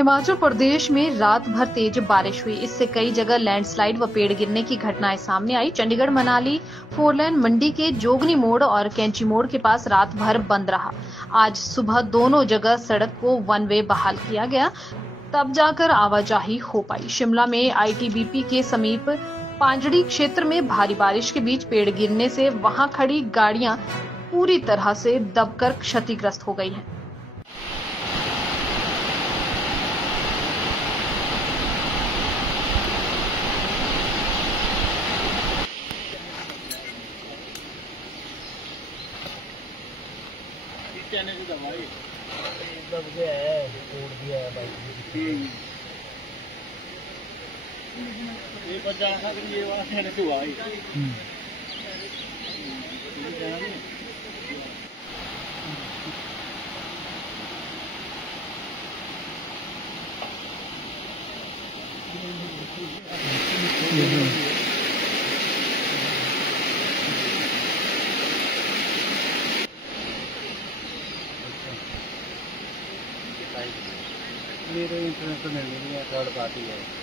हिमाचल प्रदेश में रात भर तेज बारिश हुई। इससे कई जगह लैंडस्लाइड व पेड़ गिरने की घटनाएं सामने आई। चंडीगढ़ मनाली 4 लेन मंडी के जोगनी मोड़ और कैंची मोड़ के पास रात भर बंद रहा। आज सुबह दोनों जगह सड़क को वन वे बहाल किया गया, तब जाकर आवाजाही हो पाई। शिमला में आईटीबीपी के समीप पांजड़ी क्षेत्र में भारी बारिश के बीच पेड़ गिरने से वहां खड़ी गाड़ियां पूरी तरह से दबकर क्षतिग्रस्त हो गई हैं। दब गया है, तोड़ दिया है बाइक। ये बचा ये वाला कहने से हुआ ही। मेरे इंटरनेट तो नहीं है, थर्ड पार्टी है।